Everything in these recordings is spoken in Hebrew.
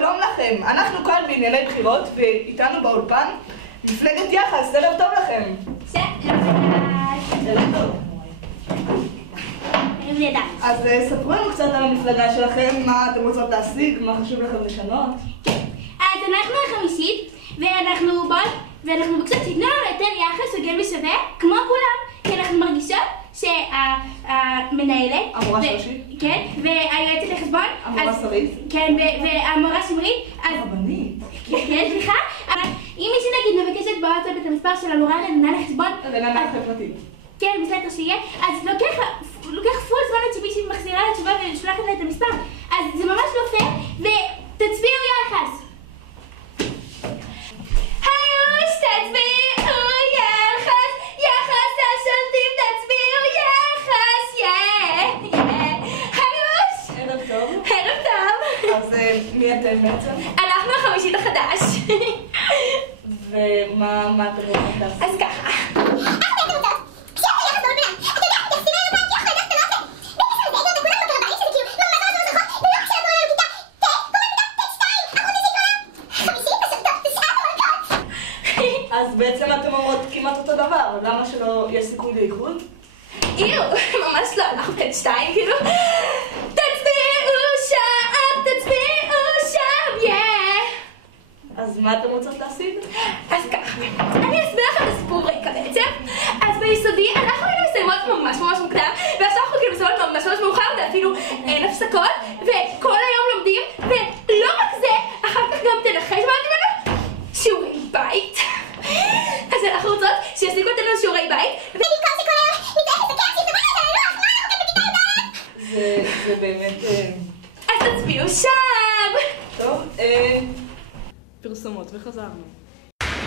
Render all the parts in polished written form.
שלום לכם, אנחנו כאן בענייני בחירות ואיתנו באולפן מפלגת יחס, ערב טוב לכם. ערב טוב. אז ספרו לנו קצת על המפלגה שלכם, מה אתם רוצות להשיג, מה חשוב לכם לשנות. אז אנחנו החמישית ואנחנו מבקשות שתתנו לנו יותר יחס הוגן ושווה כמו כולם, כי אנחנו מרגישות שהמנהלת, המורה שושי, כן, והיועצת לחשבון, המורה שרית, כן, והמורה שמרית, הרבנית, כן, סליחה, אם מישהו נגיד מבקשת בוואטסאפ את המספר של המורה רננה לחשבון, רננה חברתית, כן, בסדר שיהיה, אז לוקח פול זמן עד שמישהי מחזירה לתשובה ושולחת לה את המספר, אז זה ממש לא פייר, ותצביעו יחס. היוש, תצביעו יחס, יחס השולטים, תצביעו יחס, היוש. ערב טוב. ערב טוב. אז מי אתם בעצם? אנחנו החמישית החדש. ומה אתם רוצים לעשות? אז ככה. אז בעצם אתם אומרות כמעט אותו דבר, למה שלא יש סיכוי לאיחוד? ממש לא, אנחנו בן שתיים, כאילו תצביעו שם, אז מה אתם רוצות להשיג? אז ככה, אני אסביר לכם את הסיפור רקע בעצם. אז ביסודי אנחנו היינו מסיימות ממש מוקדם, ועכשיו אנחנו כאילו מסיימות ממש מאוחר, ואפילו אין הפסקות, וכל היום לומדים, ולא רק זה, אחר כך גם תנחש מה אתם לנו? שיעורי בית. אז אנחנו רוצות שיסיקו אותנו שיעורי בית, ובמקום שכל היום נצטרך לסכם שיסתבר את הלוח, מה אנחנו בכיתה י"א? זה באמת... אז תצביעו שם! טוב, פרסומות וחזרנו.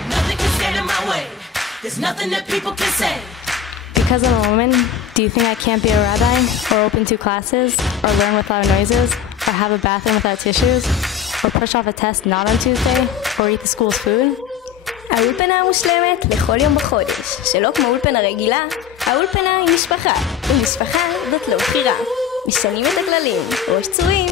Nothing can stand in my way. There's nothing that people can say. Because I'm a woman, do you think I can't be a rabbi, or open two classes, or learn without noises, or have a bathroom without tissues, or push off a test not on Tuesday, or eat the school's food? האולפנה המושלמת לכל יום בחודש, שלא כמו אולפנה רגילה, האולפנה היא משפחה, ומשפחה זאת לא בחירה. משנים את הכללים, ראש צורים.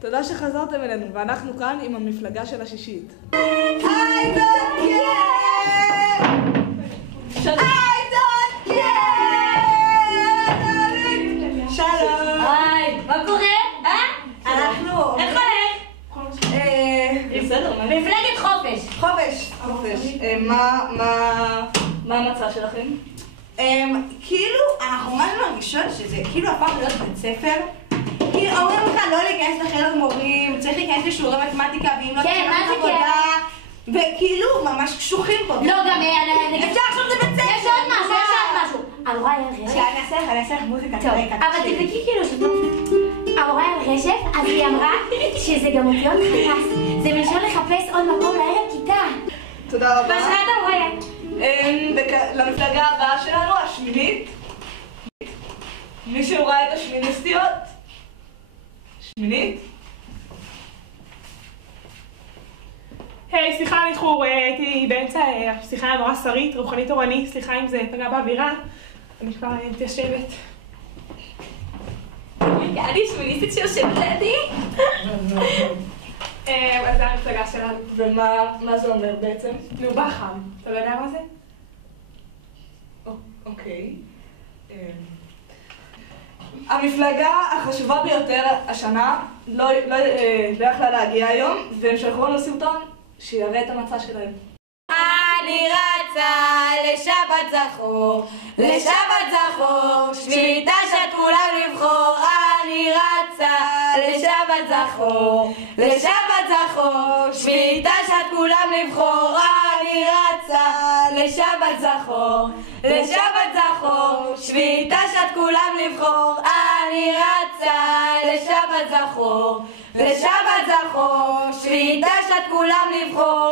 תודה שחזרתם אלינו, ואנחנו כאן עם המפלגה של השישית. I don't care! I don't care! שלום! היי, מה קורה? אנחנו... איך הולך? בסדר, מה? מפלגת חופש. חופש. מה המצע שלכם? כאילו, אנחנו ממש מרגישות שזה כאילו הפך להיות בית ספר. כאילו, אומרים לך לא להיכנס לחדר מורים, צריך להיכנס לשיעורי מתמטיקה, ואם לא כן, מה זה עבודה, וכאילו, ממש קשוחים פה. לא, גם אפשר עכשיו זה בית ספר. יש עוד משהו. המורה על רשף. אני אעשה לך מוזיקה. אבל תבדקי כאילו שזה... המורה על רשף, אז היא אמרה שזה גם אותיות חדש. זה מלשון לחפש עוד מקום לערב כיתה. תודה רבה. בשעת המורה. למפלגה הבאה שלנו, השמינית. מישהו ראה את השמיניסטיות? שמינית? היי, סליחה על איחור, הייתי באמצע השיחה עם המורה שרית, רוחנית תורנית, סליחה אם זה פגע באווירה, אני כבר מתיישבת. יאללה, שמיניסטית שיושבת לידי. אז זה המפלגה שלנו. ומה זה אומר בעצם? נו, בחם. אתה לא יודע מה זה? אוקיי. המפלגה החשובה ביותר השנה לא יכלה להגיע היום, והם שלחו לנו סרטון שיראה את המצע שלהם. אני רצה לשבת זכור, לשבת זכור, שביתה שאת כולם לבחור. אני רצה לשבת זכור, לשבת זכור, שביתה שאת כולם לבחור. אני רצה לשבת זכור, לשבת זכור, שביתה שאת כולם לבחור. אני רצה לשבת זכור, לשבת זכור, שביתה שאת כולם לבחור.